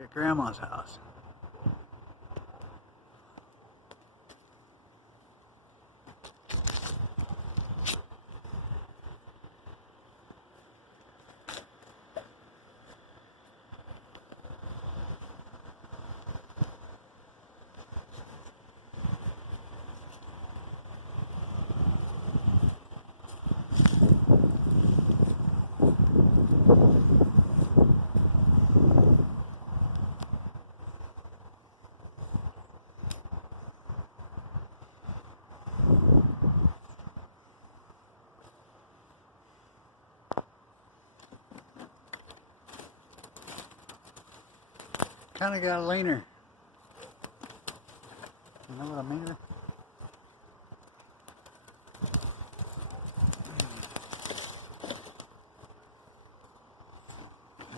At Grandma's house. Kind of got a leaner. You know what I mean?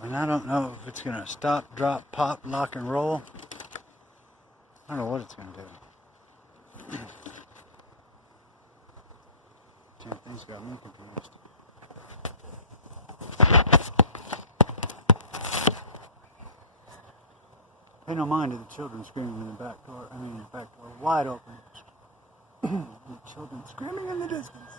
And I don't know if it's going to stop, drop, pop, lock, and roll. I don't know what it's going to do. Damn thing's got me confused. Pay no mind to the children screaming in the back door. The back door wide open. The children screaming in the distance.